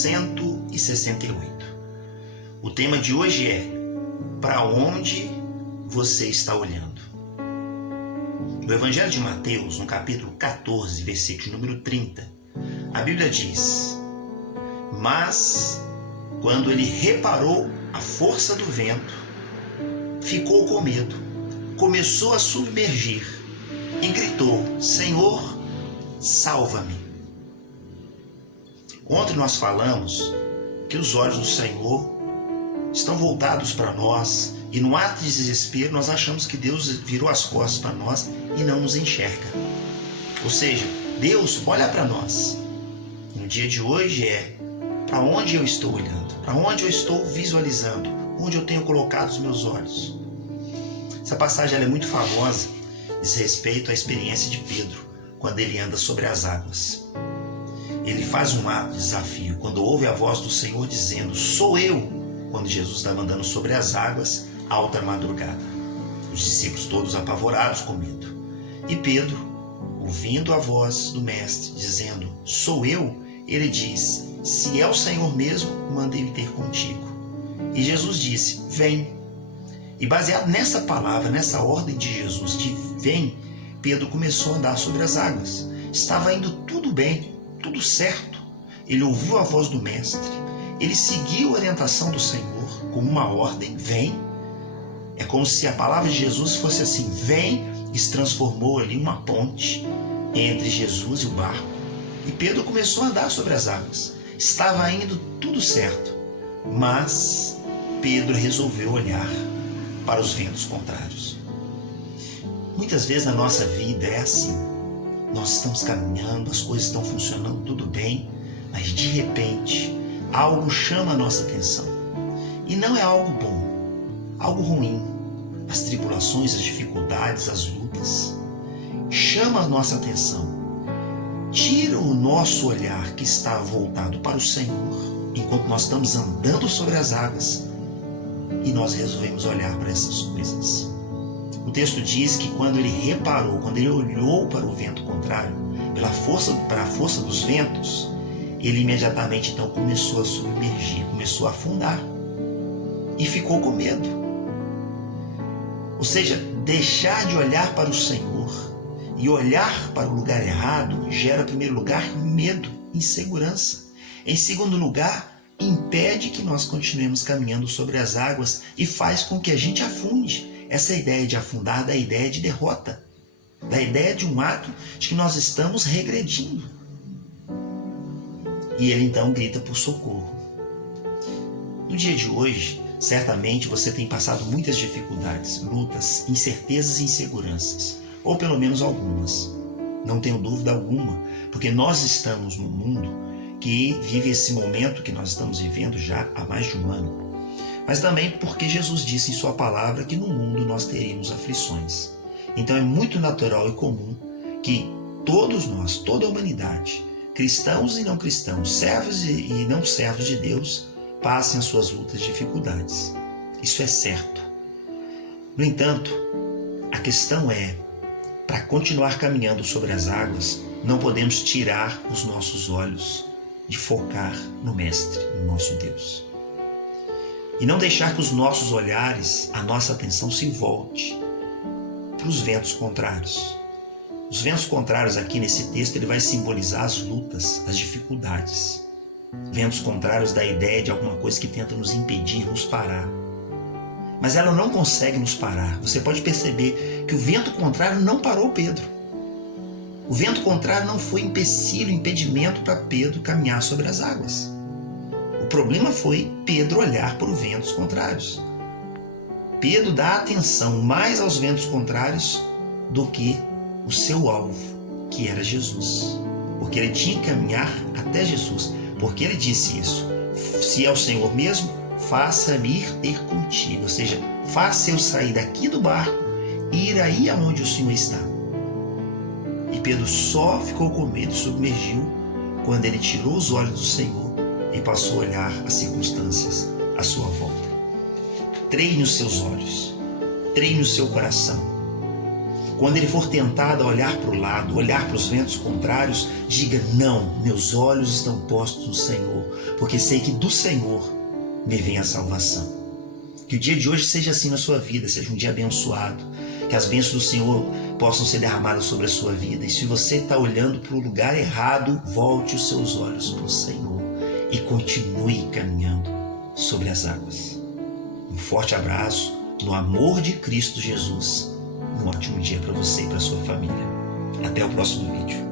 168. O tema de hoje é: para onde você está olhando? No Evangelho de Mateus, no capítulo 14, versículo número 30, a Bíblia diz: mas quando ele reparou a força do vento, ficou com medo, começou a submergir e gritou: Senhor, salva-me. Ontem nós falamos que os olhos do Senhor estão voltados para nós e no ato de desespero nós achamos que Deus virou as costas para nós e não nos enxerga. Ou seja, Deus olha para nós. No dia de hoje é: para onde eu estou olhando? Para onde eu estou visualizando? Onde eu tenho colocado os meus olhos? Essa passagem ela é muito famosa, diz respeito à experiência de Pedro, quando ele anda sobre as águas. Ele faz um ato de desafio, quando ouve a voz do Senhor dizendo: sou eu, quando Jesus estava andando sobre as águas, alta madrugada. Os discípulos todos apavorados com medo. E Pedro, ouvindo a voz do Mestre dizendo: sou eu, ele diz: se é o Senhor mesmo, mandei-me ter contigo. E Jesus disse: vem. E baseado nessa palavra, nessa ordem de Jesus de vem, Pedro começou a andar sobre as águas. Estava indo tudo bem, tudo certo. Ele ouviu a voz do Mestre, ele seguiu a orientação do Senhor como uma ordem: vem. É como se a palavra de Jesus fosse assim: vem, e se transformou ali uma ponte entre Jesus e o barco. E Pedro começou a andar sobre as águas. Estava indo tudo certo, mas Pedro resolveu olhar para os ventos contrários. Muitas vezes na nossa vida é assim. Nós estamos caminhando, as coisas estão funcionando tudo bem, mas de repente algo chama a nossa atenção. E não é algo bom, algo ruim. As tribulações, as dificuldades, as lutas chama a nossa atenção. Tira o nosso olhar que está voltado para o Senhor, enquanto nós estamos andando sobre as águas, e nós resolvemos olhar para essas coisas. O texto diz que quando ele reparou, quando ele olhou para o vento contrário, para a força dos ventos, ele imediatamente então começou a submergir, começou a afundar e ficou com medo. Ou seja, deixar de olhar para o Senhor e olhar para o lugar errado gera, em primeiro lugar, medo, insegurança. Em segundo lugar, impede que nós continuemos caminhando sobre as águas e faz com que a gente afunde. Essa ideia de afundar dá a ideia de derrota, dá a ideia de um ato de que nós estamos regredindo. E ele então grita por socorro. No dia de hoje, certamente você tem passado muitas dificuldades, lutas, incertezas e inseguranças, ou pelo menos algumas. Não tenho dúvida alguma, porque nós estamos num mundo que vive esse momento que nós estamos vivendo já há mais de um ano. Mas também porque Jesus disse em sua palavra que no mundo nós teríamos aflições. Então é muito natural e comum que todos nós, toda a humanidade, cristãos e não cristãos, servos e não servos de Deus, passem as suas lutas e dificuldades. Isso é certo. No entanto, a questão é: para continuar caminhando sobre as águas, não podemos tirar os nossos olhos de focar no Mestre, no nosso Deus. E não deixar que os nossos olhares, a nossa atenção se volte para os ventos contrários. Os ventos contrários aqui nesse texto, ele vai simbolizar as lutas, as dificuldades. Ventos contrários dá a ideia de alguma coisa que tenta nos impedir, nos parar. Mas ela não consegue nos parar. Você pode perceber que o vento contrário não parou Pedro. O vento contrário não foi empecilho, impedimento para Pedro caminhar sobre as águas. O problema foi Pedro olhar para os ventos contrários. Pedro dá atenção mais aos ventos contrários do que o seu alvo, que era Jesus. Porque ele tinha que caminhar até Jesus. Porque ele disse isso: se é o Senhor mesmo, faça-me ir ter contigo. Ou seja, faça eu sair daqui do barco e ir aí aonde o Senhor está. E Pedro só ficou com medo e submergiu quando ele tirou os olhos do Senhor e passou a olhar as circunstâncias à sua volta. Treine os seus olhos, treine o seu coração. Quando ele for tentado a olhar para o lado, olhar para os ventos contrários, diga: não, meus olhos estão postos no Senhor, porque sei que do Senhor me vem a salvação. Que o dia de hoje seja assim na sua vida, seja um dia abençoado, que as bênçãos do Senhor possam ser derramadas sobre a sua vida. E se você está olhando para o lugar errado, volte os seus olhos para o Senhor e continue caminhando sobre as águas. Um forte abraço, no amor de Cristo Jesus. Um ótimo dia para você e para sua família. Até o próximo vídeo.